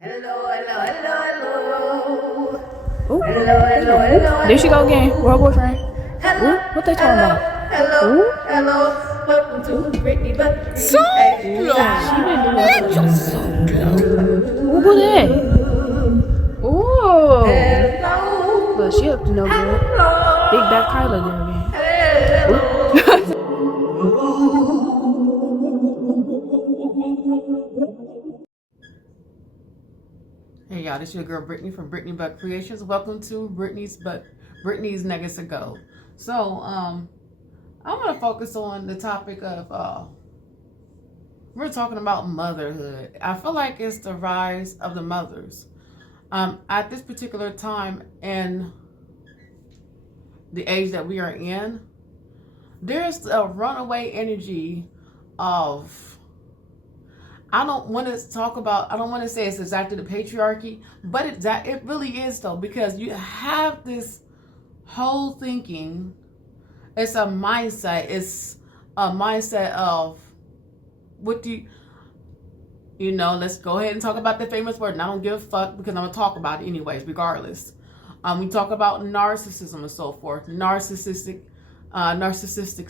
Hello, hello, hello, hello. Ooh, Hello, hello, hello, there she go again. hello. With her boyfriend. Hello, Ooh, what they talking hello, about? hello, Ooh, hello. Welcome ooh, to Brittany But So ooh. She been long. doing Let something. yourself glow. Ooh, who that? Ooh, look, she up to no good. Big back Kyla there again. Ooh. Hey y'all, this is your girl Brittany from Brittany But Creations. Welcome to Brittany's Nuggets to Go. So, I'm gonna focus on the topic of we're talking about motherhood. I feel like it's the rise of the mothers. At this particular time in the age that we are in, there's a runaway energy of, I don't want to say it's exactly the patriarchy, but it really is though, because you have this whole thinking. It's a mindset. It's a mindset of what do let's go ahead and talk about the famous word. And I don't give a fuck because I'm going to talk about it anyways, regardless. We talk about narcissism and so forth. Narcissistic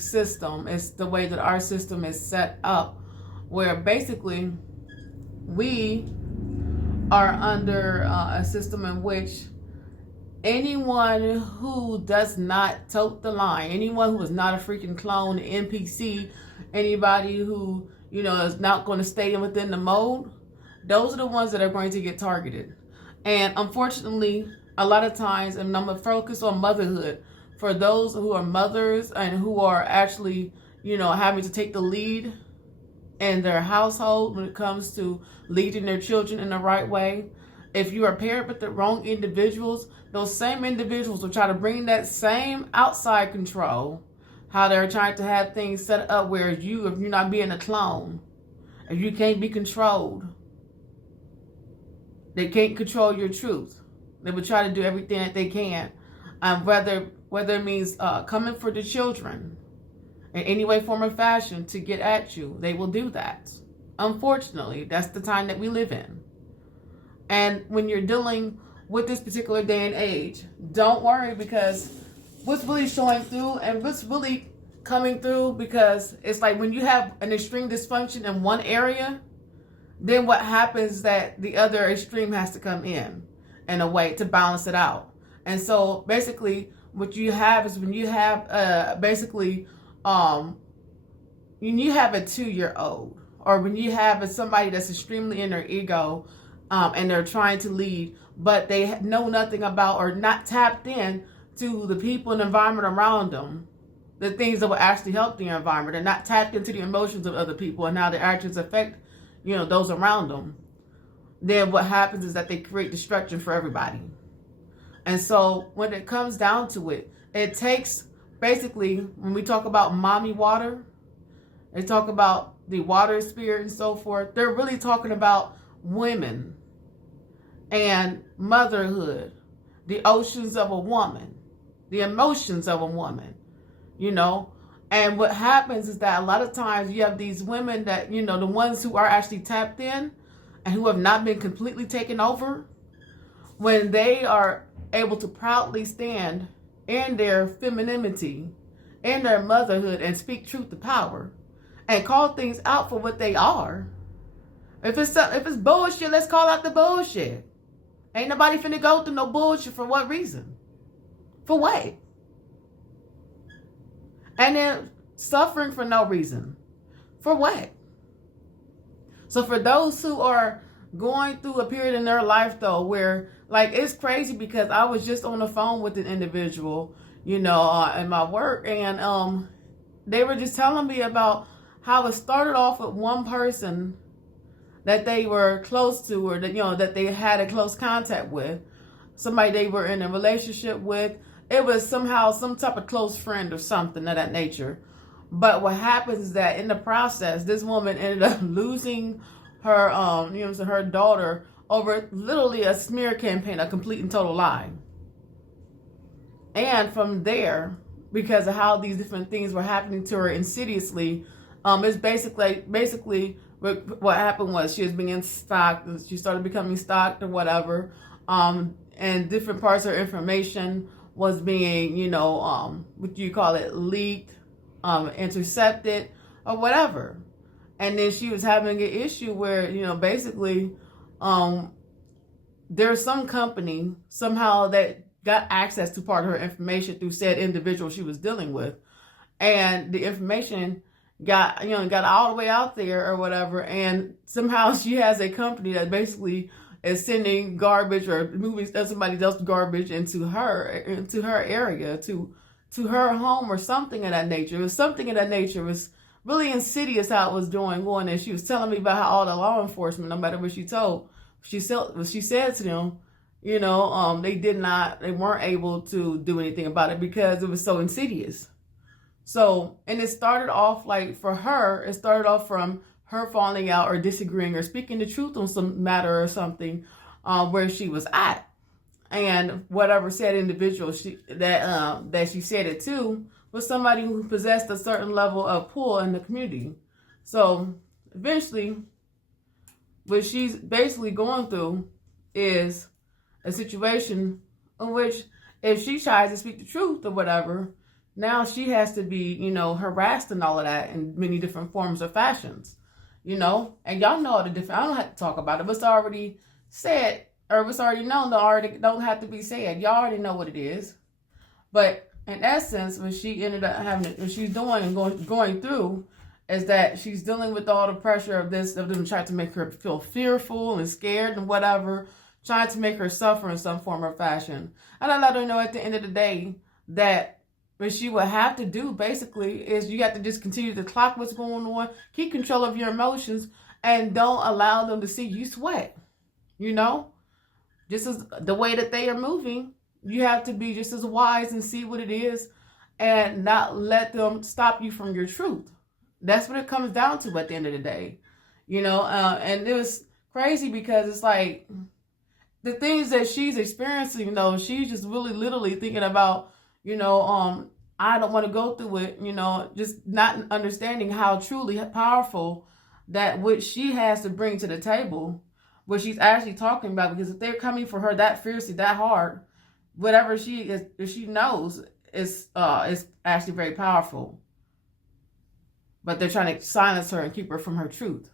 system is the way that our system is set up, where basically we are under a system in which anyone who does not tote the line, anyone who is not a freaking clone, NPC, anybody who is not going to stay within the mold, those are the ones that are going to get targeted. And unfortunately, a lot of times, and I'm gonna focus on motherhood, for those who are mothers and who are actually having to take the lead in their household when it comes to leading their children in the right way. If you are paired with the wrong individuals, those same individuals will try to bring that same outside control, how they're trying to have things set up where if you're not being a clone, if you can't be controlled, they can't control your truth. They will try to do everything that they can, whether it means coming for the children in any way, form, or fashion to get at you. They will do that. Unfortunately, that's the time that we live in. And when you're dealing with this particular day and age, don't worry, because what's really showing through and what's really coming through, because it's like when you have an extreme dysfunction in one area, then what happens is that the other extreme has to come in a way to balance it out. And so basically what you have is when you have when you have a 2-year-old, or when you have somebody that's extremely in their ego, and they're trying to lead, but they know nothing about or not tapped in to the people and environment around them, the things that will actually help the environment. They're not tapped into the emotions of other people and how their actions affect those around them. Then what happens is that they create destruction for everybody. And so when it comes down to it, it takes, basically, when we talk about mommy water, they talk about the water spirit and so forth, they're really talking about women and motherhood, the oceans of a woman, the emotions of a woman, And what happens is that a lot of times you have these women that, the ones who are actually tapped in and who have not been completely taken over, when they are able to proudly stand in their femininity, in their motherhood, and speak truth to power and call things out for what they are. If it's bullshit, let's call out the bullshit. Ain't nobody finna go through no bullshit. For what reason? For what? And then suffering for no reason. For what? So for those who are going through a period in their life though, where like it's crazy, because I was just on the phone with an individual, in my work, and they were just telling me about how it started off with one person that they were close to, or that that they had a close contact with, somebody they were in a relationship with. It was somehow some type of close friend or something of that nature. But what happens is that in the process, this woman ended up losing her her daughter over literally a smear campaign, a complete and total lie. And from there, because of how these different things were happening to her insidiously, it's basically what happened was she was being stalked. She started becoming stalked or whatever. And different parts of her information was being, what do you call it, leaked, intercepted, or whatever. And then she was having an issue where, basically, there's some company somehow that got access to part of her information through said individual she was dealing with. And the information got all the way out there or whatever. And somehow she has a company that basically is sending garbage or movies that somebody else's garbage into her area, to her home or something of that nature. It was something of that nature. It was really insidious how it was going on. And she was telling me about how all the law enforcement, no matter what she said to them, they weren't able to do anything about it because it was so insidious. So, and it started off for her, it started off from her falling out or disagreeing or speaking the truth on some matter or something where she was at. And whatever said individual that she said it to was somebody who possessed a certain level of pull in the community. So eventually, what she's basically going through is a situation in which if she tries to speak the truth or whatever, now she has to be, harassed and all of that in many different forms or fashions, and y'all know all the different, I don't have to talk about it, but it's already said, or it's already known, don't have to be said. Y'all already know what it is. But in essence, what she ended up what she's doing and going through is that she's dealing with all the pressure of them trying to make her feel fearful and scared and whatever, trying to make her suffer in some form or fashion. And I let her know at the end of the day that what she would have to do basically is you have to just continue to clock what's going on, keep control of your emotions, and don't allow them to see you sweat. Just as the way that they are moving, you have to be just as wise and see what it is and not let them stop you from your truth. That's what it comes down to at the end of the day. And it was crazy because it's like the things that she's experiencing, she's just really literally thinking about, I don't want to go through it, just not understanding how truly powerful that what she has to bring to the table, what she's actually talking about, because if they're coming for her that fiercely, that hard, whatever she knows is actually very powerful. But they're trying to silence her and keep her from her truth.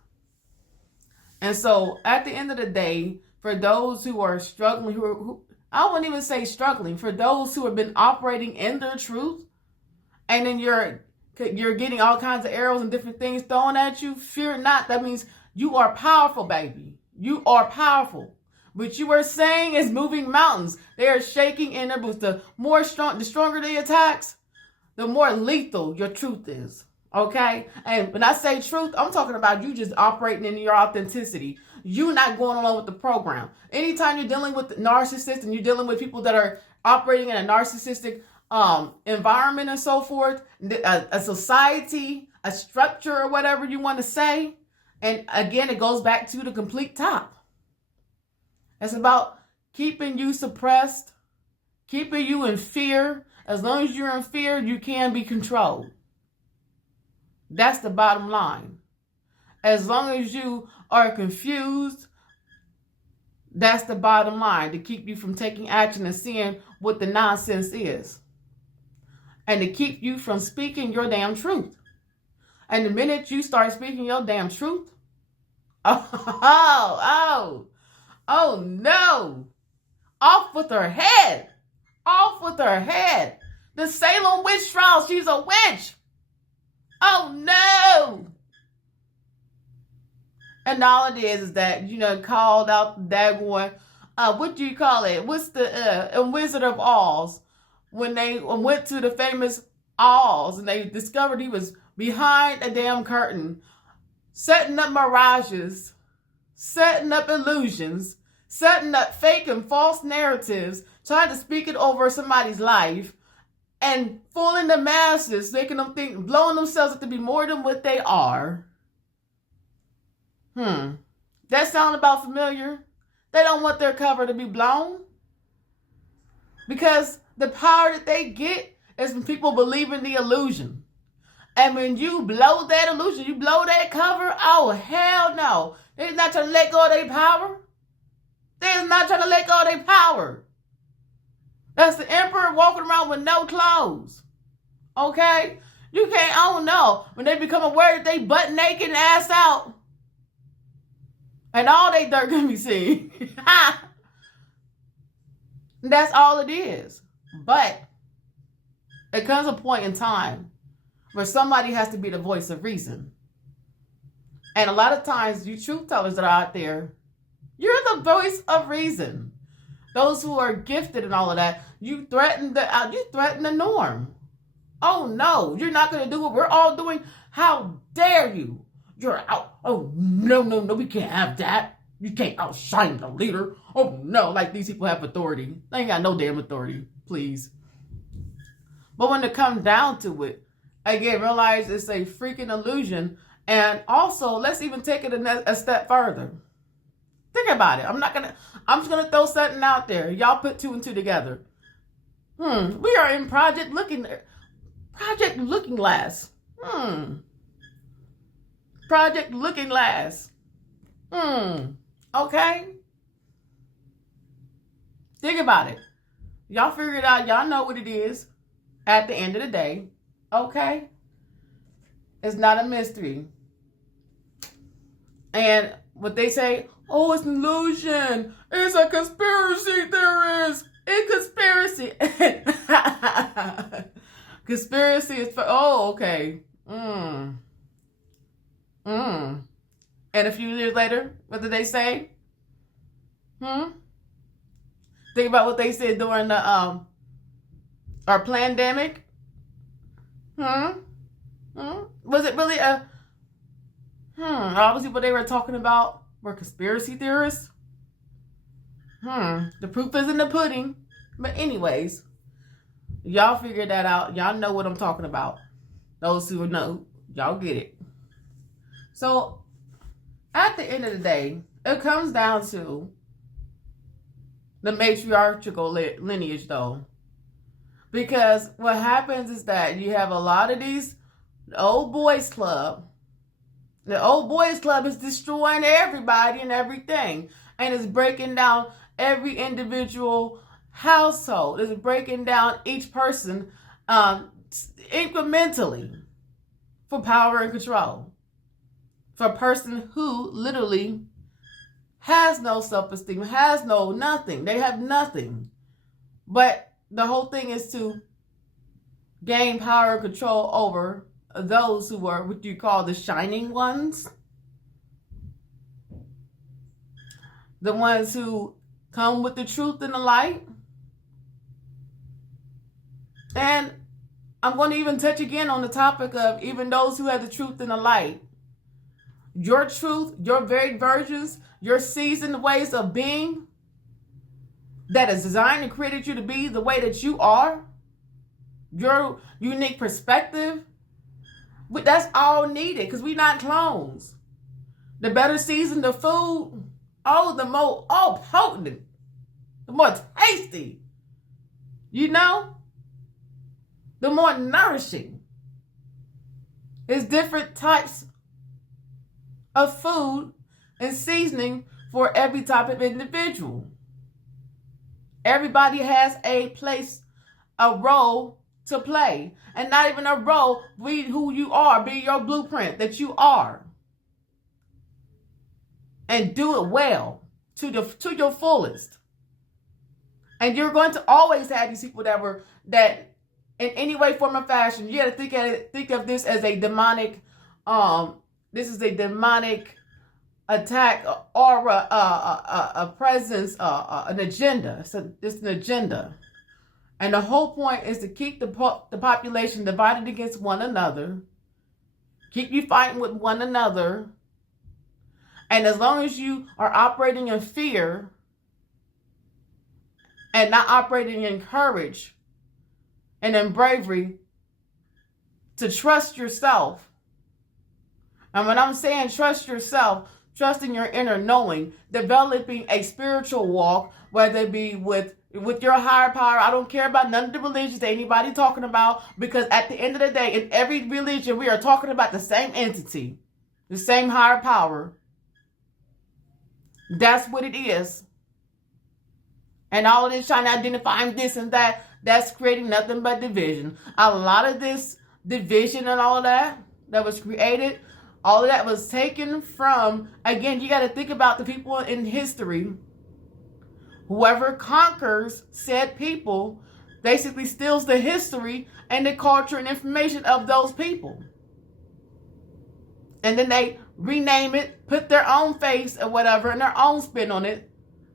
And so at the end of the day, for those who are struggling, who I wouldn't even say struggling, for those who have been operating in their truth, and then you're getting all kinds of arrows and different things thrown at you, fear not. That means you are powerful, baby. You are powerful. What you are saying is moving mountains. They are shaking in their boots. The stronger the attacks, the more lethal your truth is. Okay? And when I say truth, I'm talking about you just operating in your authenticity. You not going along with the program. Anytime you're dealing with narcissists and you're dealing with people that are operating in a narcissistic environment and so forth, a society, a structure, or whatever you want to say, and again, it goes back to the complete top. It's about keeping you suppressed, keeping you in fear. As long as you're in fear, you can be controlled. That's the bottom line. As long as you are confused, that's the bottom line, to keep you from taking action and seeing what the nonsense is. And to keep you from speaking your damn truth. And the minute you start speaking your damn truth, oh no. Off with her head. Off with her head. The Salem witch trial, she's a witch. Oh no. And all it is that, called out the daggone, what do you call it? What's the Wizard of Oz? When they went to the famous Oz and they discovered he was behind a damn curtain, setting up mirages, setting up illusions, setting up fake and false narratives, trying to speak it over somebody's life, and fooling the masses, making them think, blowing themselves up to be more than what they are. That sound about familiar? They don't want their cover to be blown. Because the power that they get is when people believe in the illusion. And when you blow that illusion, you blow that cover, oh, hell no. They're not trying to let go of their power. They're not trying to let go of their power. That's the emperor walking around with no clothes. Okay? You can't, I don't know. When they become aware that they butt naked and ass out, and all they dirt gonna be seen. That's all it is. But it comes a point in time where somebody has to be the voice of reason. And a lot of times, you truth tellers that are out there, you're the voice of reason. Those who are gifted and all of that, you threaten the norm. Oh no, you're not going to do what we're all doing. How dare you? You're out. Oh no, we can't have that. You can't outshine the leader. Oh no, like these people have authority. They ain't got no damn authority, please. But when it comes down to it, again, realize it's a freaking illusion. And also, let's even take it a step further. Think about it. I'm just gonna throw something out there. Y'all put two and two together. We are in Project Looking Glass. Project Looking Glass. Okay. Think about it. Y'all figure it out. Y'all know what it is at the end of the day. Okay. It's not a mystery. And what they say, oh, it's an illusion. It's a conspiracy theorist. It's conspiracy. Conspiracy is for, oh, okay. And a few years later, what did they say? Think about what they said during the our pandemic. Was it really all those people they were talking about were conspiracy theorists? The proof is in the pudding. But anyways, y'all figure that out. Y'all know what I'm talking about. Those who know, y'all get it. So, at the end of the day, it comes down to the matriarchal lineage, though. Because what happens is that you have a lot of these old boys club. The old boys club is destroying everybody and everything. And it's breaking down every individual household. It's breaking down each person incrementally for power and control. For a person who literally has no self-esteem, has no nothing. They have nothing. But the whole thing is to gain power and control over those who are what you call the shining ones. The ones who come with the truth and the light. And I'm going to even touch again on the topic of even those who have the truth and the light. Your truth, your very versions, your seasoned ways of being that is designed and created you to be the way that you are, your unique perspective, that's all needed because we're not clones. The better seasoned the food, the more potent, the more tasty, the more nourishing. It's different types of food and seasoning for every type of individual. Everybody has a place, a role to play. And not even a role, be who you are, be your blueprint that you are. And do it well, to your fullest. And you're going to always have these people that in any way, form, or fashion, you got to think of this as a demonic, this is a demonic attack or a presence, an agenda. So it's an agenda. And the whole point is to keep the population divided against one another, keep you fighting with one another. And as long as you are operating in fear and not operating in courage and in bravery to trust yourself. And when I'm saying trust yourself, trusting your inner knowing, developing a spiritual walk, whether it be with with your higher power. I don't care about none of the religions that anybody talking about, because at the end of the day, in every religion, we are talking about the same entity, the same higher power. That's what it is. And all of this trying to identify this and that, that's creating nothing but division. A lot of this division and all of that was created, all of that was taken from, again, you got to think about the people in history. Whoever conquers said people basically steals the history and the culture and information of those people. And then they rename it, put their own face or whatever, and their own spin on it,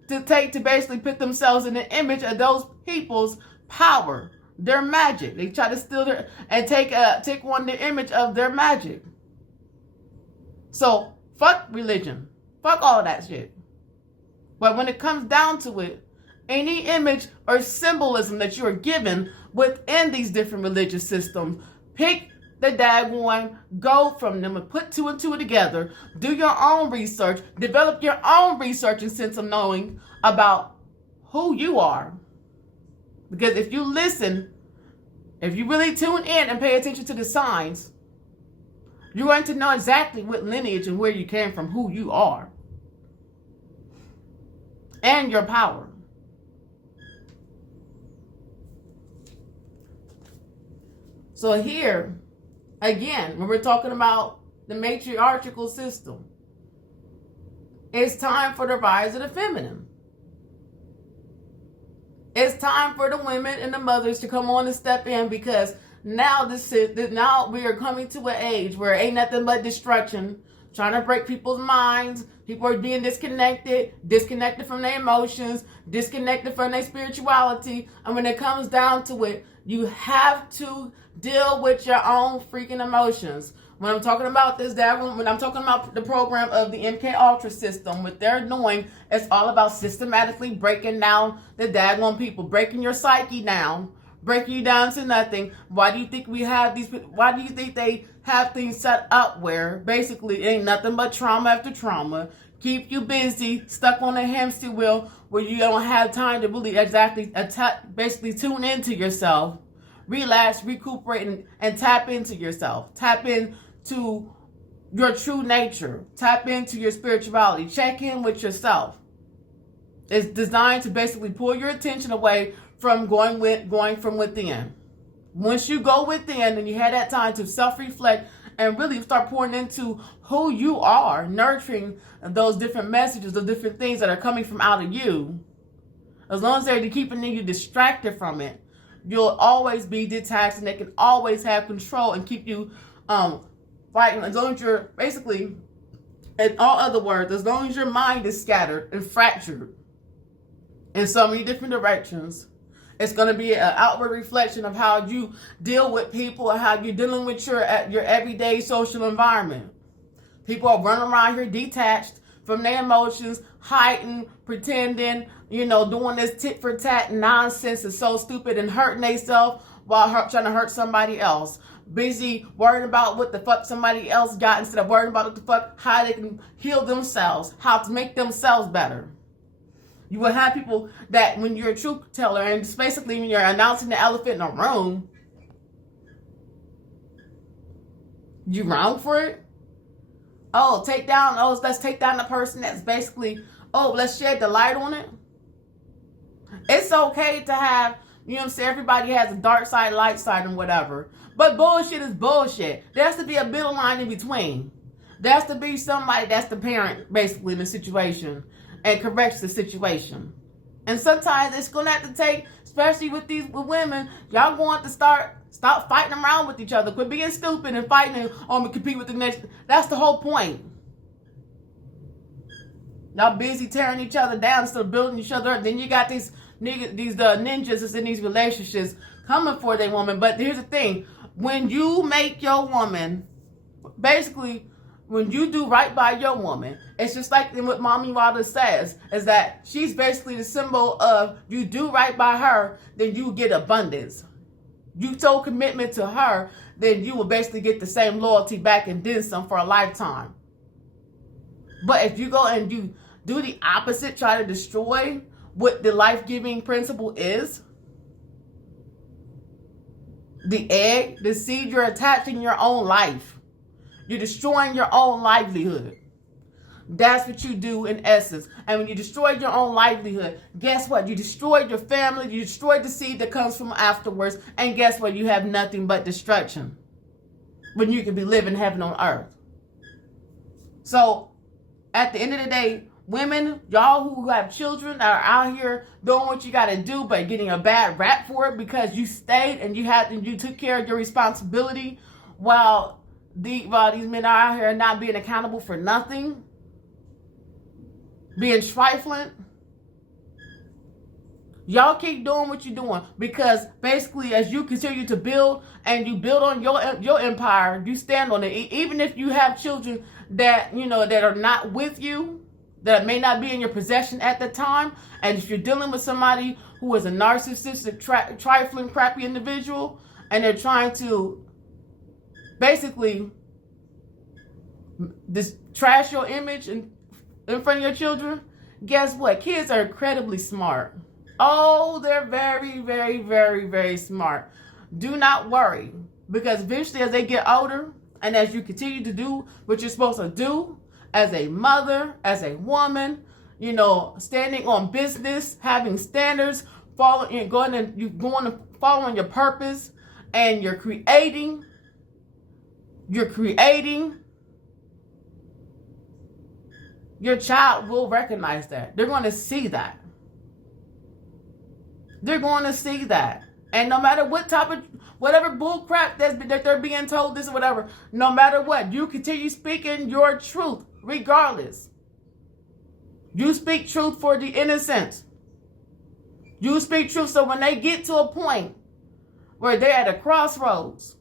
to basically put themselves in the image of those people's power, their magic. They try to steal their and take on the image of their magic. So fuck religion, fuck all that shit. But when it comes down to it, any image or symbolism that you are given within these different religious systems, pick the daggone, go from them and put two and two together. Do your own research. Develop your own research and sense of knowing about who you are. Because if you listen, if you really tune in and pay attention to the signs, you're going to know exactly what lineage and where you came from, who you are, and your power. So here, again, when we're talking about the matriarchal system, it's time for the rise of the feminine. It's time for the women and the mothers to come on and step in, because now now we are coming to an age where ain't nothing but destruction, trying to break people's minds. People are being disconnected from their emotions, disconnected from their spirituality. And when it comes down to it, you have to deal with your own freaking emotions. When I'm talking about this, when I'm talking about the program of the MK Ultra system, what they're doing, it's all about systematically breaking down the daggone people, breaking your psyche down, breaking you down to nothing. Why do you think why do you think they have things set up where basically it ain't nothing but trauma after trauma? Keep you busy, stuck on a hamster wheel where you don't have time to really basically tune into yourself, relax, recuperate, and tap into yourself. Tap into your true nature. Tap into your spirituality. Check in with yourself. It's designed to basically pull your attention away from going from within. Once you go within and you have that time to self-reflect and really start pouring into who you are, nurturing those different messages, those different things that are coming from out of you, as long as they're keeping you distracted from it, you'll always be detached, and they can always have control and keep you fighting. As long as you're basically, in all other words, as long as your mind is scattered and fractured in so many different directions, it's going to be an outward reflection of how you deal with people and how you're dealing with your everyday social environment. People are running around here detached from their emotions, hiding, pretending, doing this tit for tat nonsense is so stupid, and hurting themselves while trying to hurt somebody else. Busy worrying about what the fuck somebody else got instead of worrying about what the fuck, how they can heal themselves, how to make themselves better. You will have people that when you're a truth teller, and just basically when you're announcing the elephant in the room, you wrong for it. Let's take down the person that's basically, let's shed the light on it. It's okay to have, everybody has a dark side, light side, and whatever. But bullshit is bullshit. There has to be a middle line in between. There has to be somebody that's the parent, basically, in the situation, and corrects the situation. And sometimes it's going to have to take, especially with women, y'all going to stop fighting around with each other. Quit being stupid and fighting and compete with the next. That's the whole point. Y'all busy tearing each other down instead of building each other up. Then you got these ninjas that's in these relationships coming for their woman. But here's the thing. When you make your woman, basically, when you do right by your woman, it's just like what Mommy Motha says, is that she's basically the symbol of you do right by her, then you get abundance. You show commitment to her, then you will basically get the same loyalty back and then some for a lifetime. But if you go and you do the opposite, try to destroy what the life-giving principle is? The egg, the seed, you're attaching your own life. You're destroying your own livelihood. That's what you do in essence. And when you destroy your own livelihood, guess what? You destroyed your family. You destroyed the seed that comes from afterwards. And guess what? You have nothing but destruction when you could be living heaven on earth. So at the end of the day, women, y'all who have children are out here doing what you got to do, but getting a bad rap for it because you stayed and you took care of your responsibility while these men are out here not being accountable for nothing, being trifling. Y'all keep doing what you're doing because basically as you continue to build and you build on your empire, you stand on it. Even if you have children that, that are not with you, that may not be in your possession at the time, and if you're dealing with somebody who is a narcissistic, trifling, crappy individual, and they're trying to basically just trash your image in front of your children, guess what? Kids are incredibly smart. Oh, they're very, very, very, very smart. Do not worry, because eventually as they get older and as you continue to do what you're supposed to do as a mother, as a woman, standing on business, having standards, following your purpose, and you're creating, your child will recognize that. They're going to see that. They're going to see that. And no matter whatever bull crap that they're being told, this or whatever, no matter what, you continue speaking your truth regardless. You speak truth for the innocent. You speak truth so when they get to a point where they're at a crossroads,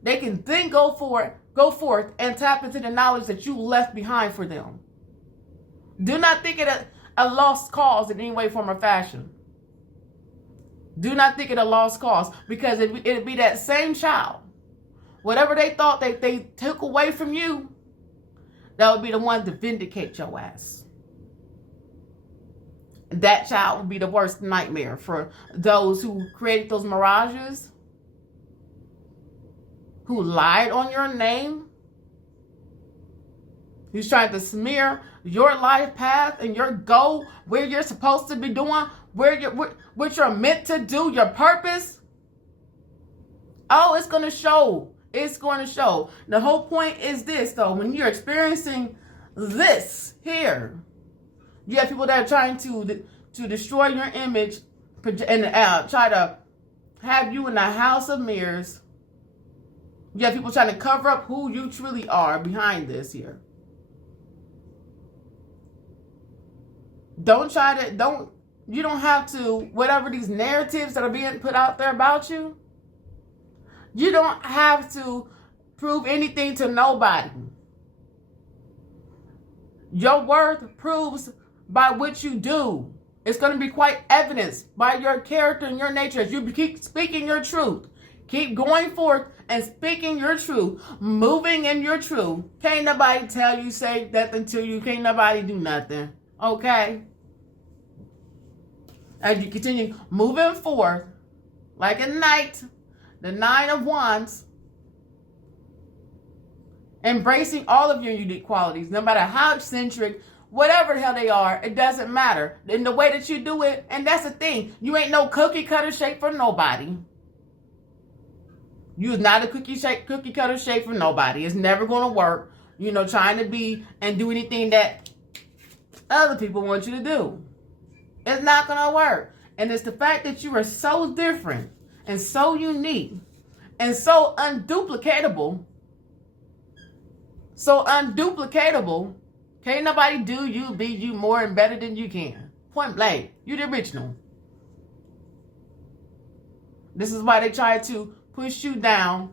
they can then go forth and tap into the knowledge that you left behind for them. Do not think it a lost cause in any way, form, or fashion. Do not think it a lost cause, because it'd be that same child. Whatever they thought they took away from you, that would be the one to vindicate your ass. That child would be the worst nightmare for those who created those mirages, who lied on your name, who's trying to smear your life path and your goal, where you're supposed to be doing, what you're meant to do, your purpose. Oh, it's going to show. It's going to show. The whole point is this, though. When you're experiencing this here, you have people that are trying to destroy your image and try to have you in a house of mirrors. You have people trying to cover up who you truly are behind this here. You don't have to, whatever these narratives that are being put out there about you, you don't have to prove anything to nobody. Your worth proves by what you do. It's going to be quite evidenced by your character and your nature as you keep speaking your truth. Keep going forth and speaking your truth, moving in your truth. Can't nobody tell you, say nothing to you. Can't nobody do nothing. Okay? As you continue moving forth, like a knight, the 9 of Wands, embracing all of your unique qualities, no matter how eccentric, whatever the hell they are, it doesn't matter. In the way that you do it, and that's the thing, you ain't no cookie cutter shape for nobody. You're not a cookie cutter shape for nobody. It's never going to work, trying to be and do anything that other people want you to do. It's not going to work. And it's the fact that you are so different and so unique and so unduplicatable. Can't nobody do you, be you more and better than you can. Point blank. You're the original. This is why they try to push you down.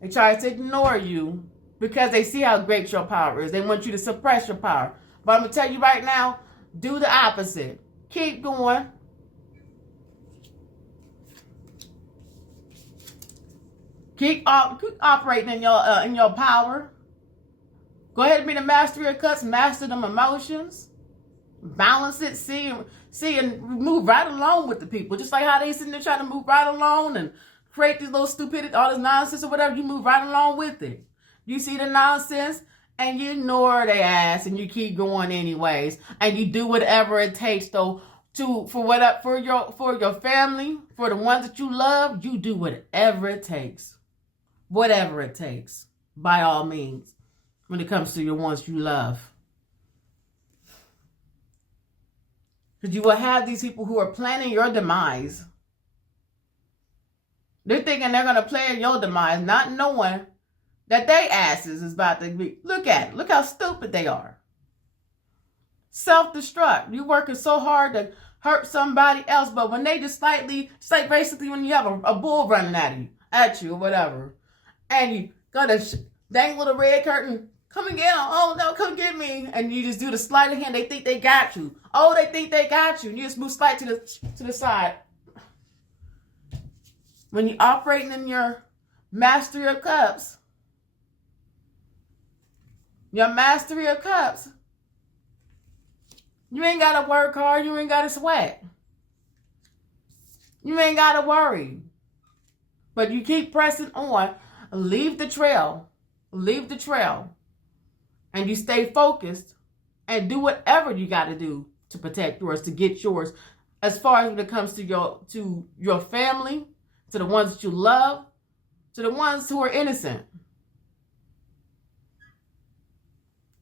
They try to ignore you because they see how great your power is. They want you to suppress your power. But I'm going to tell you right now, do the opposite. Keep going. Keep operating in your power. Go ahead and be the master of your cuts, master them emotions. balance it, see and move right along with the people. Just like how they sitting there trying to move right along and create these little stupidity, all this nonsense or whatever, you move right along with it. You see the nonsense and you ignore their ass and you keep going anyways. And you do whatever it takes though for your family, for the ones that you love, you do whatever it takes. Whatever it takes, by all means, when it comes to your ones you love. Because you will have these people who are planning your demise. They're thinking they're going to plan your demise, not knowing that they asses is about to be. Look how stupid they are. Self-destruct. You working so hard to hurt somebody else, but when they just slightly, say basically when you have a bull running at you or whatever, and you gotta dangle the red curtain, come and get them. Oh no, come get me. And you just do the sleight of hand. They think they got you. Oh, they think they got you. And you just move slightly to the side. When you're operating in your mastery of cups, you ain't gotta work hard. You ain't gotta sweat. You ain't gotta worry. But you keep pressing on. Leave the trail. And you stay focused and do whatever you got to do to protect yours, to get yours. As far as when it comes to your family, to the ones that you love, to the ones who are innocent.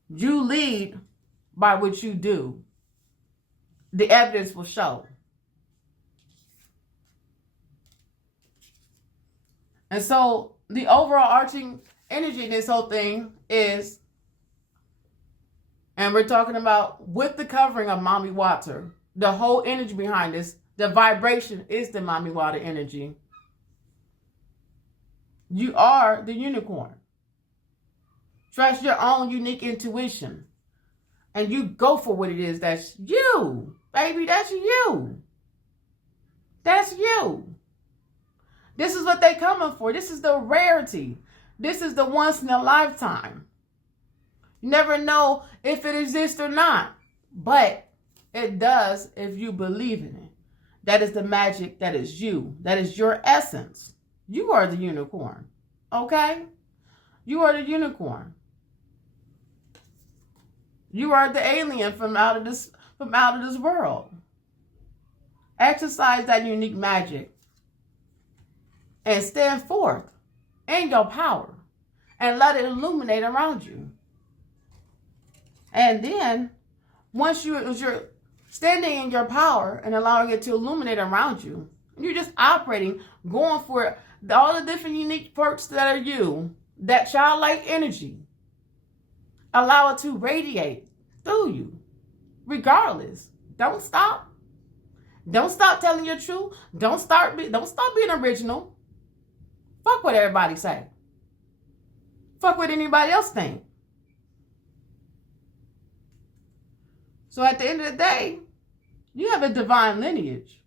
You lead by what you do. The evidence will show. And so the overall arching energy in this whole thing is, and we're talking about with the covering of Mommy Water, the whole energy behind this, the vibration is the Mommy Water energy. You are the unicorn. Trust your own unique intuition. And you go for what it is that's you. Baby, that's you. That's you. This is what they coming for. This is the rarity. This is the once in a lifetime. You never know if it exists or not. But it does if you believe in it. That is the magic. That is you. That is your essence. You are the unicorn. Okay? You are the unicorn. You are the alien from out of this world. Exercise that unique magic and stand forth in your power and let it illuminate around you. And then once you're standing in your power and allowing it to illuminate around you, you're just operating, going for all the different unique perks that are you, that childlike energy. Allow it to radiate through you, regardless. Don't stop. Don't stop telling your truth. Don't stop being original. Fuck what everybody say. Fuck what anybody else think. So at the end of the day, you have a divine lineage.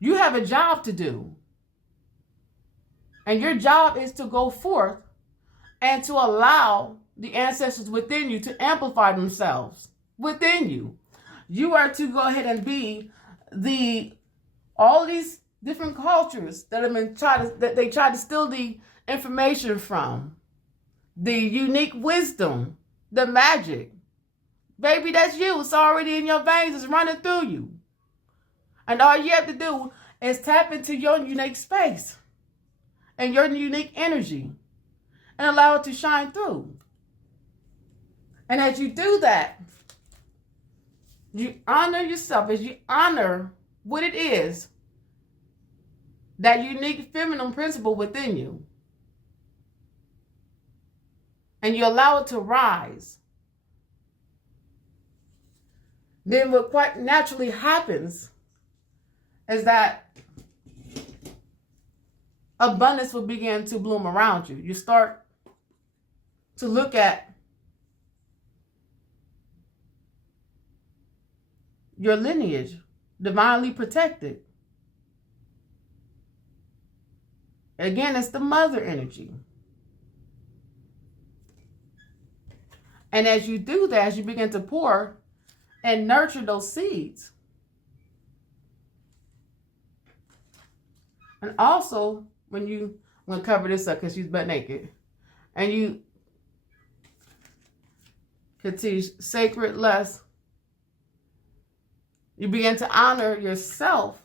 You have a job to do. And your job is to go forth and to allow the ancestors within you to amplify themselves within you. You are to go ahead and be all these different cultures that they try to steal the information from, the unique wisdom, the magic. Baby, that's you. It's already in your veins. It's running through you. And all you have to do is tap into your unique space and your unique energy and allow it to shine through. And as you do that, you honor yourself, as you honor what it is, that unique feminine principle within you. And you allow it to rise. Then what quite naturally happens is that abundance will begin to bloom around you. You start to look at your lineage, divinely protected. Again, it's the mother energy. And as you do that, as you begin to pour and nurture those seeds, and also when you, I'm going to cover this up because she's butt naked, and you can teach sacred less, you begin to honor yourself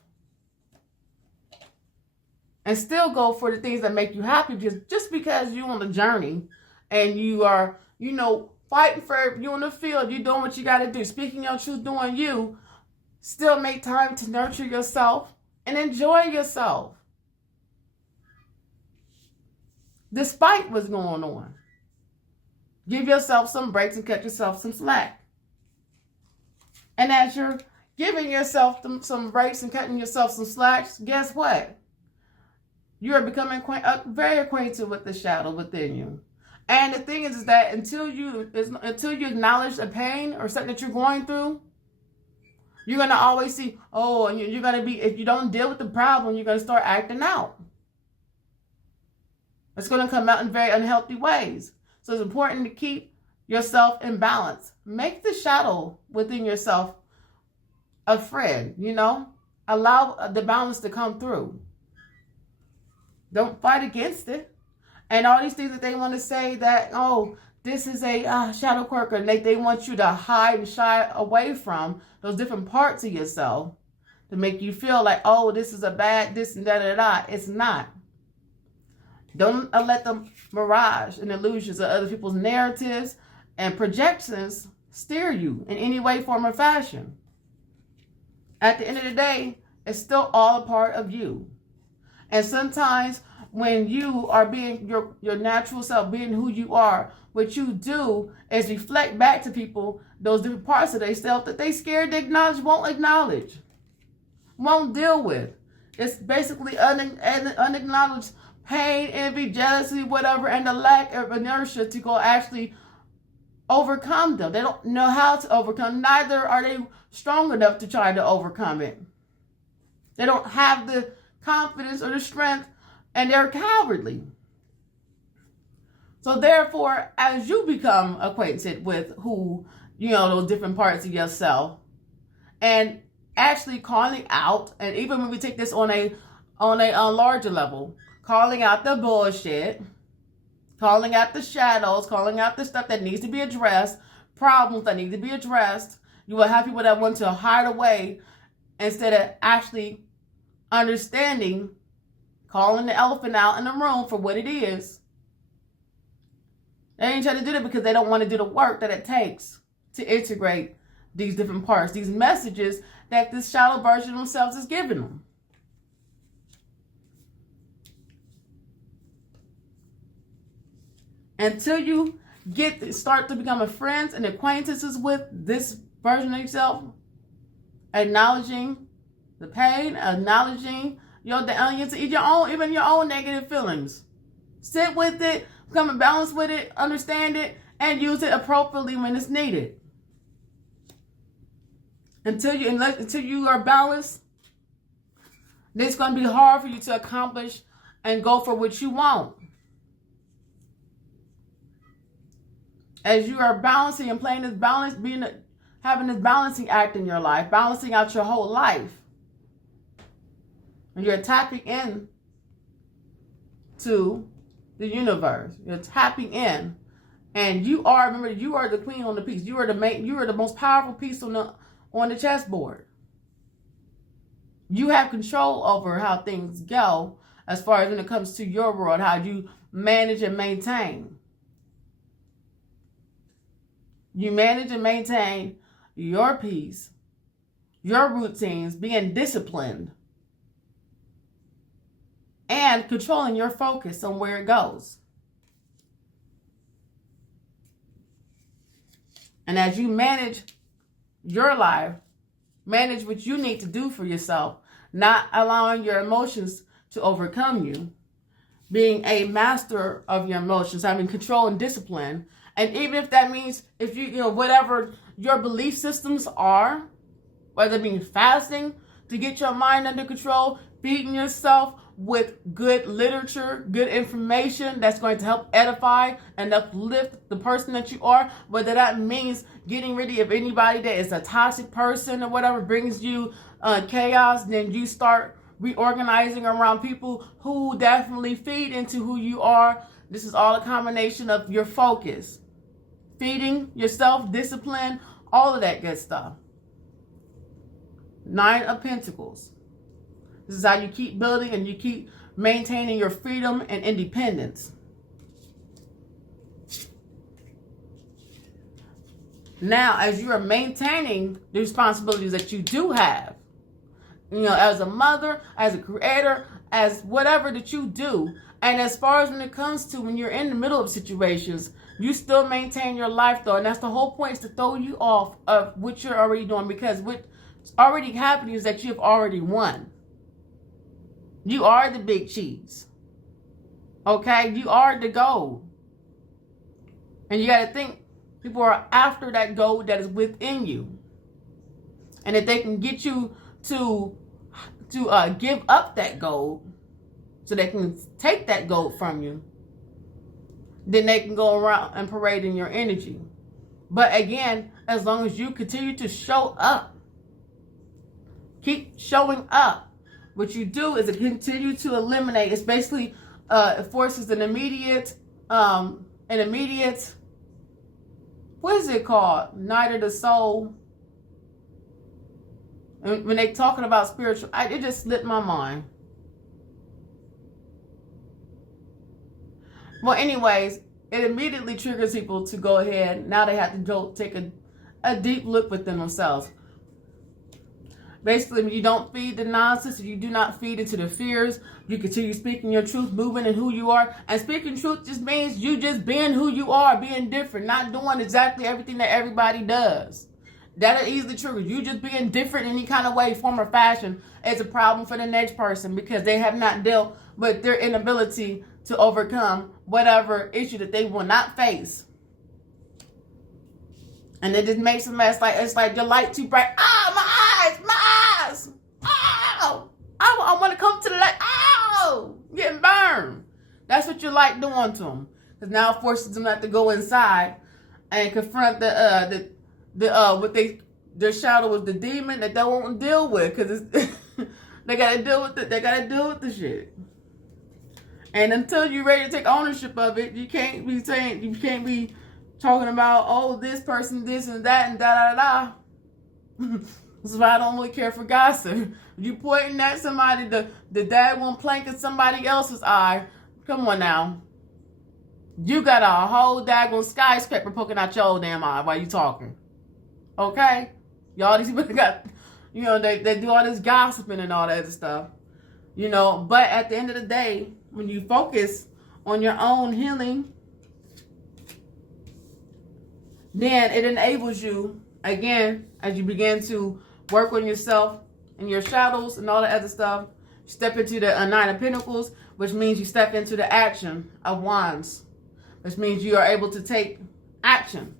and still go for the things that make you happy, just because you're on the journey and you are, fighting for you in the field, you're doing what you got to do, speaking your truth, doing you, still make time to nurture yourself and enjoy yourself despite what's going on. Give yourself some breaks and cut yourself some slack. And as you're giving yourself some breaks and cutting yourself some slacks, guess what? You are becoming very acquainted with the shadow within you. And the thing is that until you acknowledge the pain or something that you're going through, you're going to always see, and you're going to be, if you don't deal with the problem, you're going to start acting out. It's going to come out in very unhealthy ways. So it's important to keep yourself in balance. Make the shadow within yourself a friend, Allow the balance to come through. Don't fight against it. And all these things that they want to say that, this is a shadow quirk, and they want you to hide and shy away from those different parts of yourself to make you feel like, this is a bad, this and da. It's not. Don't let the mirage and illusions of other people's narratives and projections steer you in any way, form, or fashion. At the end of the day, it's still all a part of you. And sometimes when you are being your natural self, being who you are, what you do is reflect back to people those different parts of themselves that they scared to acknowledge, won't deal with. It's basically unacknowledged pain, envy, jealousy, whatever, and the lack of inertia to go actually overcome them. They don't know how to overcome. Neither are they strong enough to try to overcome it. They don't have the confidence or the strength, and they're cowardly. So therefore, as you become acquainted with who, those different parts of yourself, and actually calling out, and even when we take this on a larger level, calling out the bullshit, calling out the shadows, calling out the stuff that needs to be addressed, problems that need to be addressed. You will have people that want to hide away instead of actually understanding, calling the elephant out in the room for what it is. They ain't trying to do that because they don't want to do the work that it takes to integrate these different parts, these messages that this shallow version of themselves is giving them. Until you start to become friends and acquaintances with this version of yourself, acknowledging the pain, acknowledging even your own negative feelings. Sit with it, become in balance with it, understand it, and use it appropriately when it's needed. Until you are balanced, it's going to be hard for you to accomplish and go for what you want. As you are balancing and playing this balance, having this balancing act in your life, balancing out your whole life, and you're tapping in to the universe. You're tapping in, and you are the queen on the piece. You are the most powerful piece on the chessboard. You have control over how things go as far as when it comes to your world, how you manage and maintain. You manage and maintain your peace, your routines, being disciplined, and controlling your focus on where it goes. And as you manage your life, manage what you need to do for yourself, not allowing your emotions to overcome you, being a master of your emotions, having control and discipline. And even if that means if whatever your belief systems are, whether it be fasting to get your mind under control, feeding yourself, with good literature, good information that's going to help edify and uplift the person that you are. Whether that means getting rid of anybody that is a toxic person or whatever brings you chaos, then you start reorganizing around people who definitely feed into who you are. This is all a combination of your focus, feeding yourself, discipline, all of that good stuff. 9 of Pentacles. This is how you keep building and you keep maintaining your freedom and independence. Now, as you are maintaining the responsibilities that you do have, as a mother, as a creator, as whatever that you do, and as far as when it comes to when you're in the middle of situations, you still maintain your life though, and that's the whole point, is to throw you off of what you're already doing, because what's already happening is that you've already won. You are the big cheese. Okay? You are the gold. And you got to think, people are after that gold that is within you. And if they can get you to give up that gold so they can take that gold from you, then they can go around and parade in your energy. But again, as long as you continue to show up, keep showing up, what you do is it continue to eliminate. It's basically it forces an immediate, what is it called? Night of the soul. And when they talking about spiritual, it just slipped my mind. Well, anyways, it immediately triggers people to go ahead. Now they have to go take a deep look within themselves. Basically, when you don't feed the nonsense, you do not feed into the fears, you continue speaking your truth, moving in who you are. And speaking truth just means you just being who you are, being different, not doing exactly everything that everybody does. That'll easily trigger. You just being different in any kind of way, form, or fashion is a problem for the next person, because they have not dealt with their inability to overcome whatever issue that they will not face. And it just makes a mess. It's like your light too bright. My eyes. I want to come to the light. Getting burned. That's what your light doing to them. Because now it forces them not to go inside and confront their shadow with the demon that they won't deal with, because they gotta deal with it. They gotta deal with the shit. And until you're ready to take ownership of it, you can't be talking about, this person, this and that, and da. That's why I don't really care for gossip. You pointing at somebody, the dad one plank in somebody else's eye. Come on now. You got a whole daggone skyscraper poking out your old damn eye while you talking. Okay? Y'all, these people got, they do all this gossiping and all that other stuff. But at the end of the day, when you focus on your own healing, then it enables you, again, as you begin to work on yourself and your shadows and all the other stuff, you step into the 9 of Pentacles, which means you step into the action of Wands, which means you are able to take action,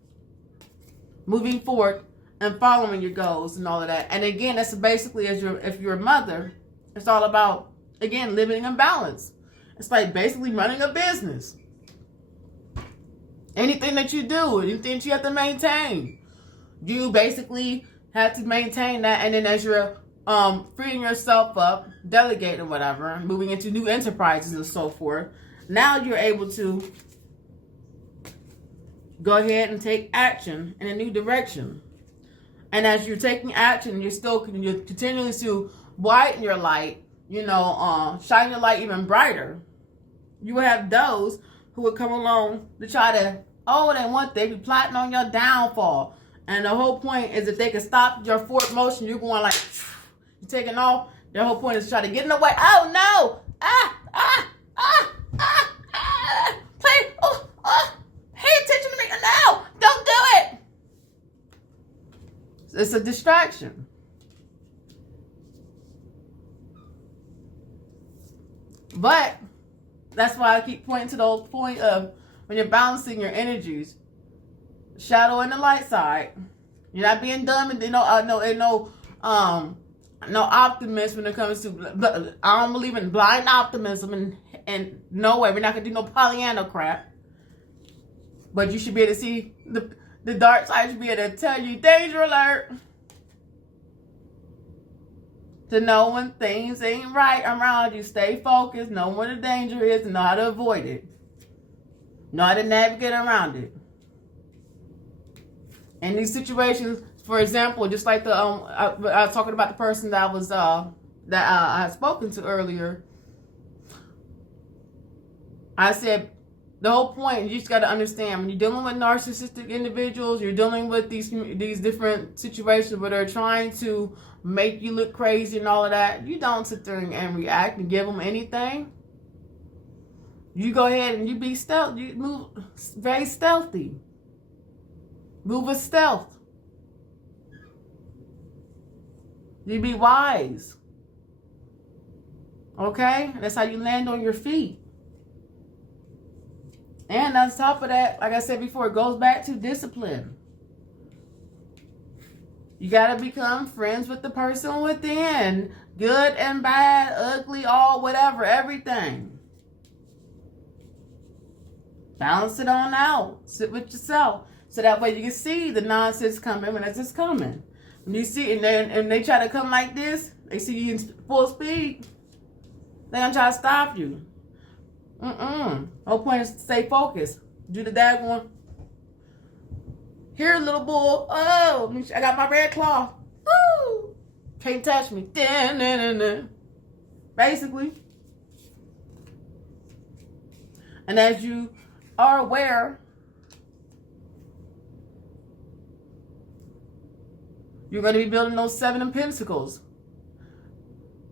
moving forward and following your goals and all of that. And again, that's basically, if you're a mother, it's all about, again, living in balance. It's like basically running a business. Anything that you do, anything that you have to maintain, you basically have to maintain that. And then as you're freeing yourself up, delegating whatever, moving into new enterprises and so forth, now you're able to go ahead and take action in a new direction. And as you're taking action, you're continuing to widen your light, shine your light even brighter. You will have those who will come along to try to, they be plotting on your downfall. And the whole point is, if they can stop your forward motion, you're going like, you're taking off. The whole point is to try to get in the way. Oh no! Please, pay attention to me. No, don't do it. It's a distraction. But that's why I keep pointing to the whole point of when you're balancing your energies, shadow and the light side. You're not being dumb and no optimism when it comes to. I don't believe in blind optimism, and no way we're not gonna do no Pollyanna crap. But you should be able to see the dark side. Should be able to tell you danger alert. To know when things ain't right around you. Stay focused. Know where the danger is and know how to avoid it. Know how to navigate around it. In these situations, for example, just like I was talking about the person that I had spoken to earlier. I said the whole point, you just got to understand, when you're dealing with narcissistic individuals, you're dealing with these different situations where they're trying to make you look crazy and all of that. You don't sit there and react and give them anything. You go ahead and you be stealth. You move very stealthy. Move with stealth. You be wise. Okay? That's how you land on your feet. And on top of that, like I said before, it goes back to discipline. You got to become friends with the person within. Good and bad, ugly, all whatever, everything. Balance it on out. Sit with yourself. So that way you can see the nonsense coming when it's just coming. When you see it and they try to come like this, they see you in full speed, they're going to try to stop you. Whole point is to stay focused. Do the daggone. Here, little bull. Oh, I got my red claw. Woo! Can't touch me. Basically. And as you are aware, you're going to be building those 7 of Pentacles.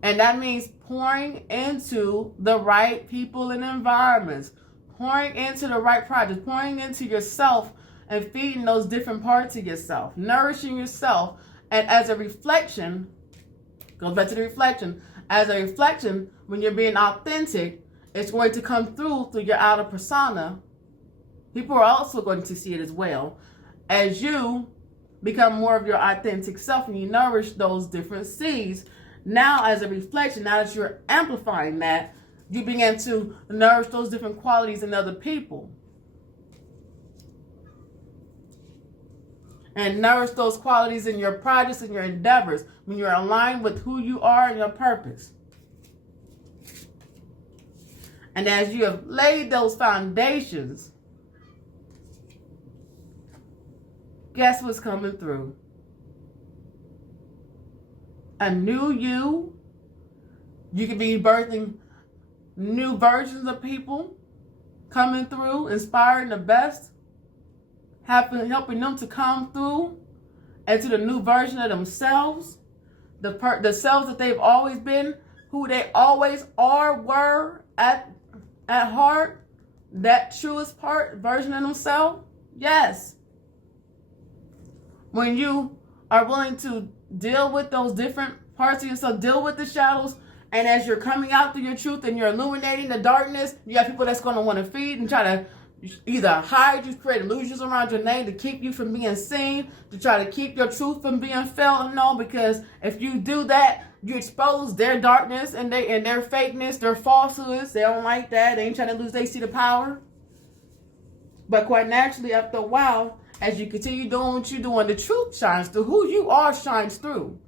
And that means pouring into the right people and environments, pouring into the right projects, pouring into yourself and feeding those different parts of yourself, nourishing yourself. And as a reflection, goes back to the reflection, as a reflection, when you're being authentic, it's going to come through your outer persona. People are also going to see it as well. As you become more of your authentic self and you nourish those different seeds, now as a reflection, now that you're amplifying that, you begin to nourish those different qualities in other people. And nourish those qualities in your projects and your endeavors when you're aligned with who you are and your purpose. And as you have laid those foundations, guess what's coming through? A new you. You could be birthing new versions of people coming through, inspiring the best, helping them to come through into the new version of themselves, the selves that they've always been, who they always were at heart, that truest version of themselves. Yes. When you are willing to deal with those different parts of yourself, deal with the shadows, and as you're coming out through your truth and you're illuminating the darkness, you have people that's going to want to feed and try to either hide you, create illusions around your name to keep you from being seen, to try to keep your truth from being felt and known, because if you do that, you expose their darkness and their fakeness, their falsehoods. They don't like that. They ain't trying to lose their seat of power. But quite naturally, after a while, as you continue doing what you're doing, the truth shines through. Who you are shines through.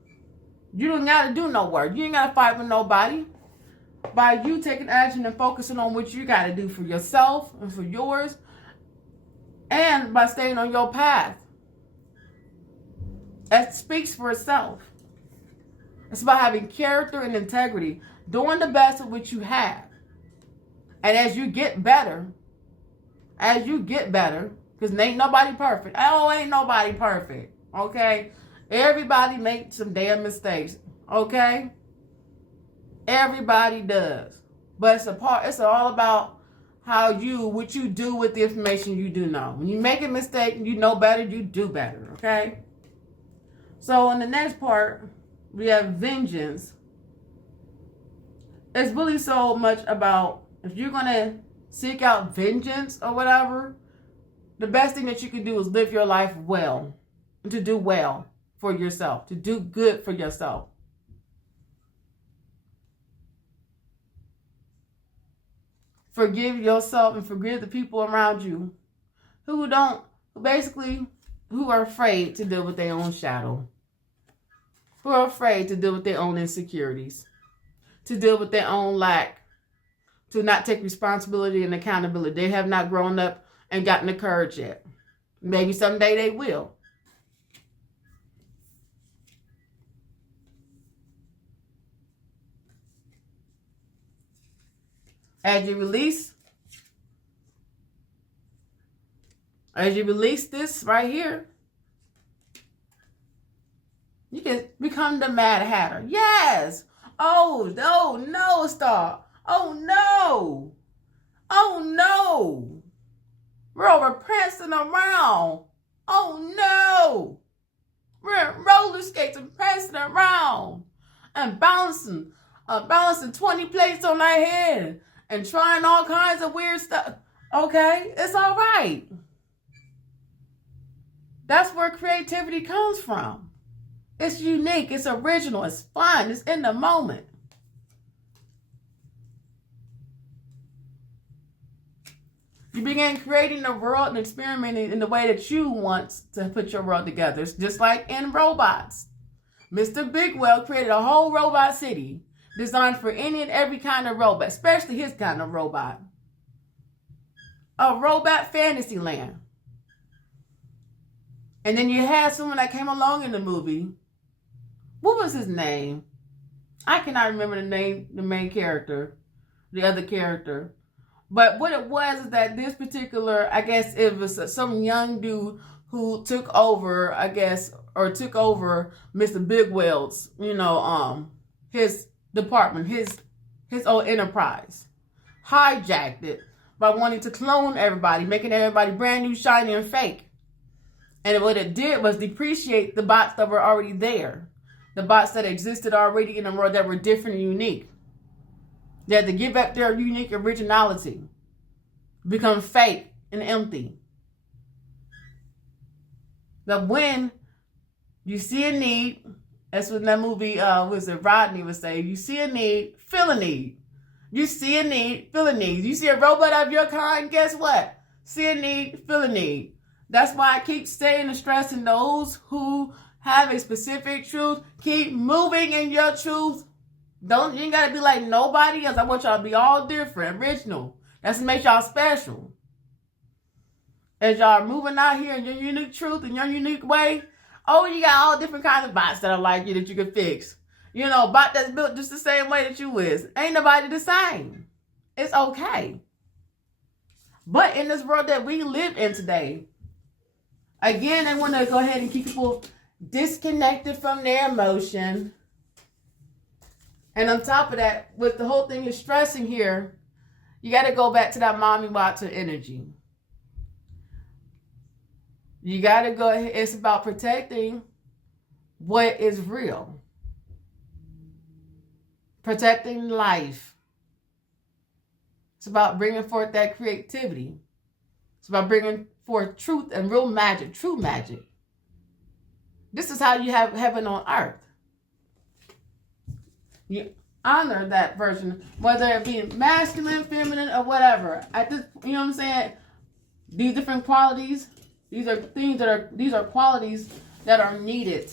You don't got to do no work. You ain't got to fight with nobody. By you taking action and focusing on what you got to do for yourself and for yours, and by staying on your path. That speaks for itself. It's about having character and integrity, doing the best of what you have. And as you get better, because ain't nobody perfect. Oh, ain't nobody perfect. Okay? Everybody makes some damn mistakes. Okay? Everybody does. But it's all about what you do with the information you do know. When you make a mistake and you know better, you do better. Okay? So in the next part, we have vengeance. It's really so much about, if you're going to seek out vengeance or whatever, the best thing that you can do is live your life well. And to do well for yourself. To do good for yourself. forgive yourself and forgive the people around you who are afraid to deal with their own shadow, who are afraid to deal with their own insecurities, to deal with their own lack, to not take responsibility and accountability. They have not grown up and gotten the courage yet. Maybe someday they will. As you release this right here, you can become the Mad Hatter. Yes. Oh, no, Star. Oh, no. Oh, no. We're over prancing around. Oh, no. We're roller skates and prancing around and bouncing 20 plates on our head and trying all kinds of weird stuff. Okay, it's all right. That's where creativity comes from. It's unique, it's original, it's fun, it's in the moment. You begin creating the world and experimenting in the way that you want to put your world together. It's just like in robots. Mr. Bigwell created a whole robot city designed for any and every kind of robot, especially his kind of robot. A robot fantasy land. And then you had someone that came along in the movie. What was his name? I cannot remember the name, the main character, the other character. But what it was is that this particular, I guess it was some young dude who took over, took over Mr. Bigwell's, his department, his old enterprise. Hijacked it by wanting to clone everybody, making everybody brand new, shiny, and fake. And what it did was depreciate the bots that were already there. The bots that existed already in the world that were different and unique. They had to give up their unique originality, become fake and empty. But when you see a need, that's what that movie Rodney would say, you see a need, feel a need. You see a need, feel a need. You see a robot of your kind, guess what? See a need, feel a need. That's why I keep saying and stressing those who have a specific truth, keep moving in your truth. You ain't gotta be like nobody else. I want y'all to be all different, original. That's what makes y'all special. As y'all moving out here in your unique truth, in your unique way, you got all different kinds of bots that are like you that you can fix. Bot that's built just the same way that you is. Ain't nobody the same. It's okay. But in this world that we live in today, again, I want to go ahead and keep people disconnected from their emotion. And on top of that, with the whole thing is stressing here, you got to go back to that mommy water energy. You got to go ahead. It's about protecting what is real. Protecting life. It's about bringing forth that creativity. It's about bringing forth truth and real magic, true magic. This is how you have heaven on earth. You honor that version, whether it be masculine, feminine, or whatever. You know what I'm saying? These different qualities, these are qualities that are needed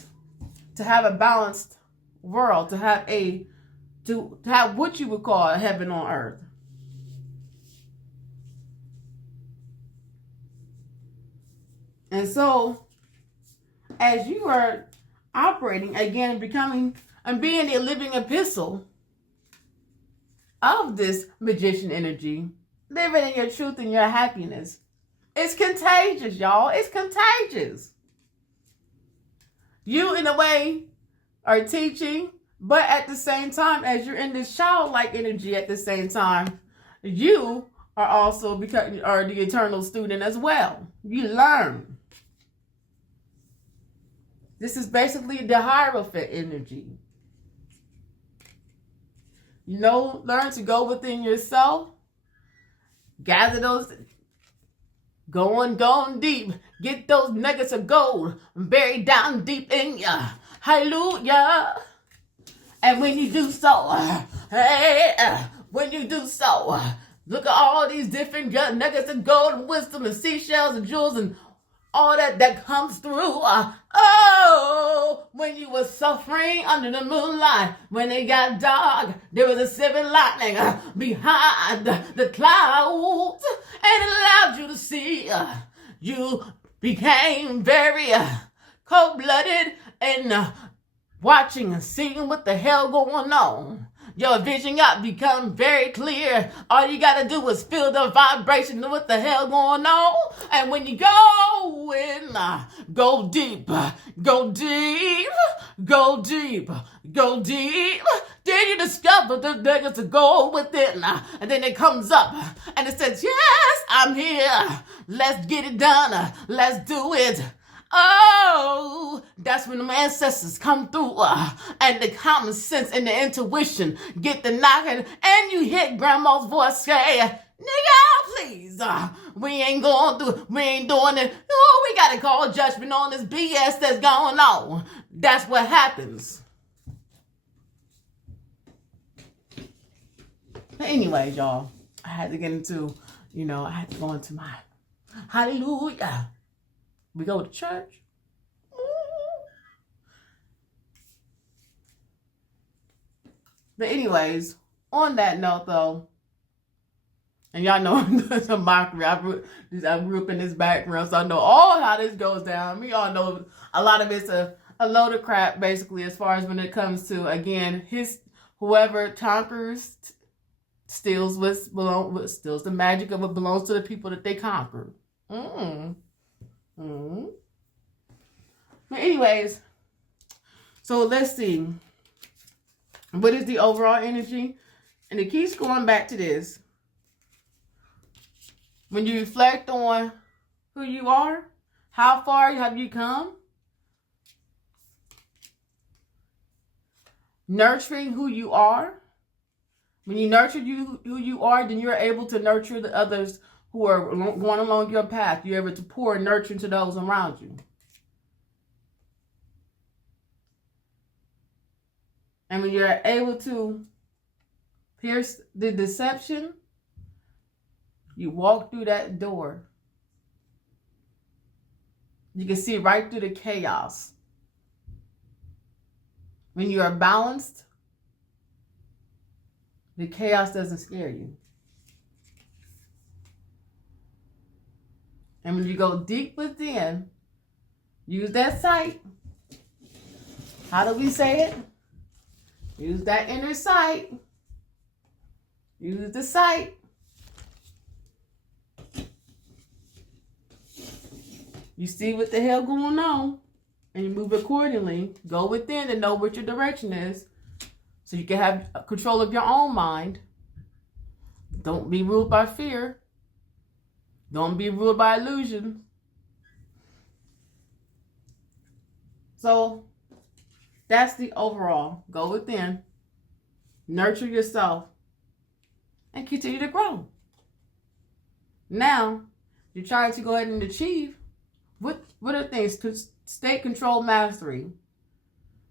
to have a balanced world, to have what you would call a heaven on earth. And so, as you are operating again, becoming and being a living epistle of this magician energy, living in your truth and your happiness, it's contagious, y'all. It's contagious. You, in a way, are teaching, but at the same time, as you're in this childlike energy, at the same time, you are also the eternal student as well. You learn. This is basically the Hierophant energy. Learn to go within yourself. Gather those, going deep. Get those nuggets of gold buried down deep in ya. Hallelujah. And when you do so, when you do so, Look at all these different nuggets of gold and wisdom and seashells and jewels and all that comes through. Oh, when you were suffering under the moonlight, when it got dark, there was a silver lightning behind the clouds, and it allowed you to see. You became very cold-blooded and watching and seeing what the hell going on. Your vision got become very clear. All you gotta do is feel the vibration of what the hell going on. And when you go in, go deep, go deep, go deep, go deep. Then you discover the nuggets of gold within. And then it comes up and it says, yes, I'm here. Let's get it done. Let's do it. Oh, that's when the ancestors come through and the common sense and the intuition get the knocking, and you hit grandma's voice say, nigga, please, we ain't going through, we ain't doing it. Oh, we gotta call judgment on this BS that's going on. That's what happens. But anyways, y'all, I had to get into, I had to go into my hallelujah. We go to church. But anyways, on that note though, and y'all know it's a mockery. I grew up in this background, so I know all how this goes down. We all know a lot of it's a load of crap, basically, as far as when it comes to, again, whoever conquers steals the magic of what belongs to the people that they conquered. But anyways, so let's see. What is the overall energy? And it keeps going back to this. When you reflect on who you are, how far have you come? Nurturing who you are. When you nurture who you are, then you're able to nurture the others who are going along your path. You're able to pour and nurture into those around you. And when you're able to pierce the deception, you walk through that door. You can see right through the chaos. When you are balanced, the chaos doesn't scare you. And when you go deep within, use that sight. How do we say it? Use that inner sight. Use the sight. You see what the hell going on, and you move accordingly. Go within and know what your direction is, so you can have control of your own mind. Don't be ruled by fear. Don't be ruled by illusion. So that's the overall. Go within, nurture yourself, and continue to grow. Now, you're trying to go ahead and achieve. What are things? State control mastery.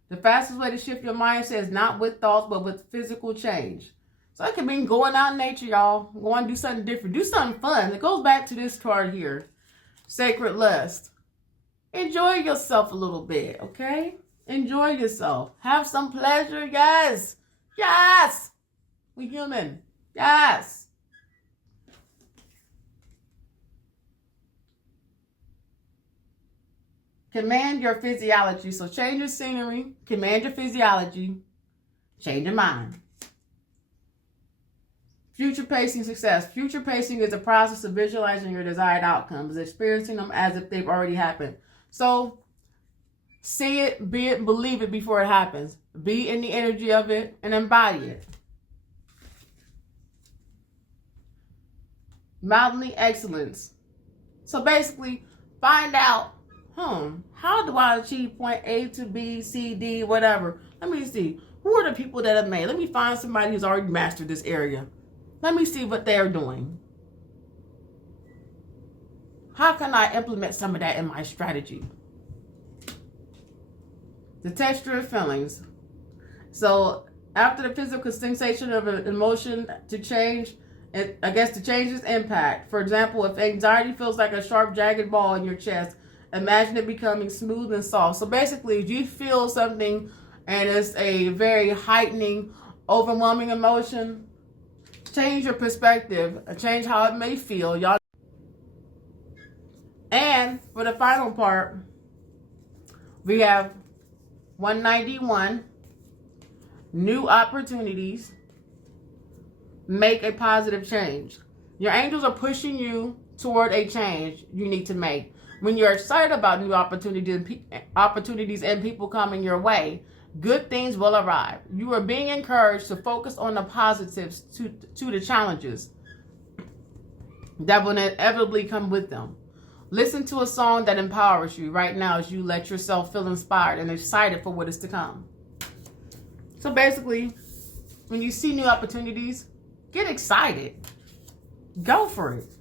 The fastest way to shift your mindset is not with thoughts, but with physical change. So it can mean going out in nature, y'all. Go and do something different. Do something fun. It goes back to this card here. Sacred lust. Enjoy yourself a little bit, okay? Enjoy yourself. Have some pleasure, yes. Yes. We're human. Yes. Command your physiology. So change your scenery. Command your physiology. Change your mind. Future pacing success. Future pacing is a process of visualizing your desired outcomes, experiencing them as if they've already happened. So see it, be it, believe it before it happens. Be in the energy of it and embody it. Mountainly excellence. So basically, find out, how do I achieve point A to B, C, D, whatever? Let me see. Who are the people that have made? Let me find somebody who's already mastered this area. Let me see what they're doing. How can I implement some of that in my strategy? The texture of feelings. So after the physical sensation of an emotion to change, I guess the change's impact. For example, if anxiety feels like a sharp, jagged ball in your chest, imagine it becoming smooth and soft. So basically, if you feel something and it's a very heightening, overwhelming emotion, change your perspective, change how it may feel. Y'all. And for the final part, we have 191, new opportunities. Make a positive change. Your angels are pushing you toward a change you need to make. When you're excited about new opportunities and people coming your way, good things will arrive. You are being encouraged to focus on the positives to the challenges that will inevitably come with them. Listen to a song that empowers you right now as you let yourself feel inspired and excited for what is to come. So basically, when you see new opportunities, get excited. Go for it.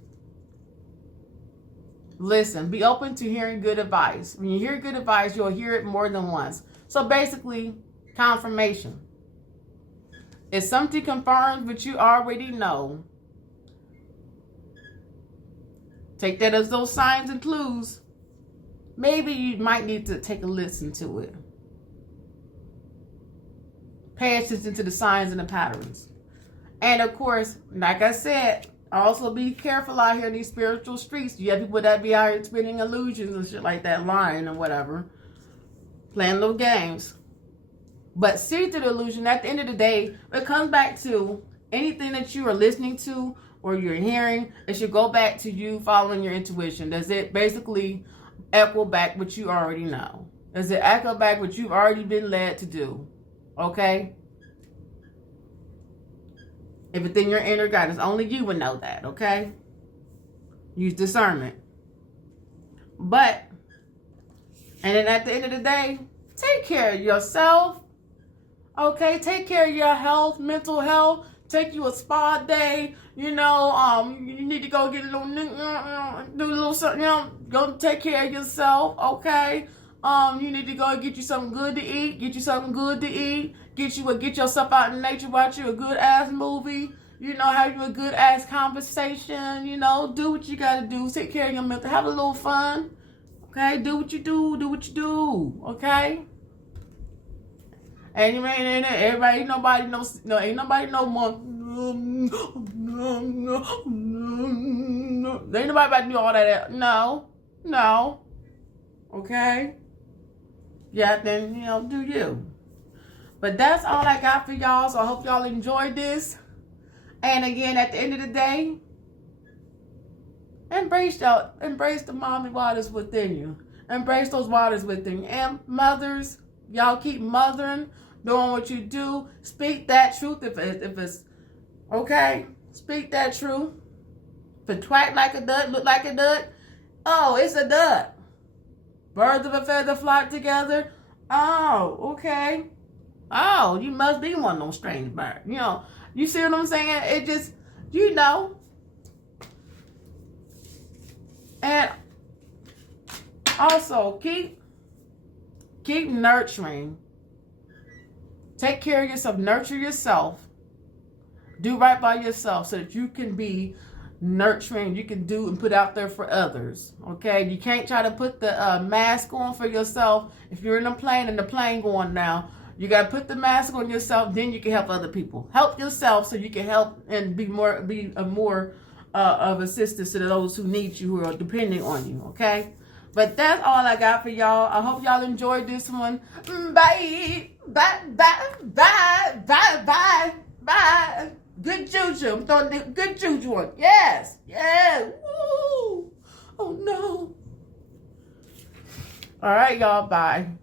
Listen, be open to hearing good advice. When you hear good advice, you'll hear it more than once. So basically, confirmation. If something confirms what you already know, take that as those signs and clues. Maybe you might need to take a listen to it. Pay attention to the signs and the patterns. And of course, like I said, also be careful out here in these spiritual streets. You have people that be out here spinning illusions and shit like that, lying or whatever, playing little games. But see through the illusion. At the end of the day, it comes back to anything that you are listening to or you're hearing. It should go back to you following your intuition. Does it basically echo back what you already know? Does it echo back what you've already been led to do? Okay? If it's in your inner guidance, only you would know that, okay? Use discernment. But, and then at the end of the day, take care of yourself, okay? Take care of your health, mental health. Take you a spa day, you need to go get a little, do a little something, go take care of yourself, okay? You need to go get you something good to eat, get yourself out in nature, watch you a good ass movie, have you a good ass conversation, do what you gotta do, take care of your mental, have a little fun, okay? Do what you do, okay? And everybody, ain't nobody no more. Ain't nobody about to do all that. No. Okay? Yeah, then, do you. But that's all I got for y'all. So I hope y'all enjoyed this. And again, at the end of the day, embrace the mommy waters within you. Embrace those waters within you. And mothers, y'all keep mothering, doing what you do. Speak that truth if it's okay. Speak that truth. If it twat like a duck, look like a duck, oh, it's a duck. Birds of a feather flock together. Oh, okay. Oh, you must be one of those strange birds. You see what I'm saying? It just, And also, keep nurturing. Take care of yourself. Nurture yourself. Do right by yourself so that you can be nurturing. You can do and put out there for others. Okay? You can't try to put the mask on for yourself. If you're in a plane and the plane going down, you got to put the mask on yourself. Then you can help other people. Help yourself so you can help and be a more of assistance to those who need you, who are depending on you. Okay? But that's all I got for y'all. I hope y'all enjoyed this one. Bye. Bye. Good juju. I'm throwing the good juju on. Yes. Woo. Oh, no. All right, y'all. Bye.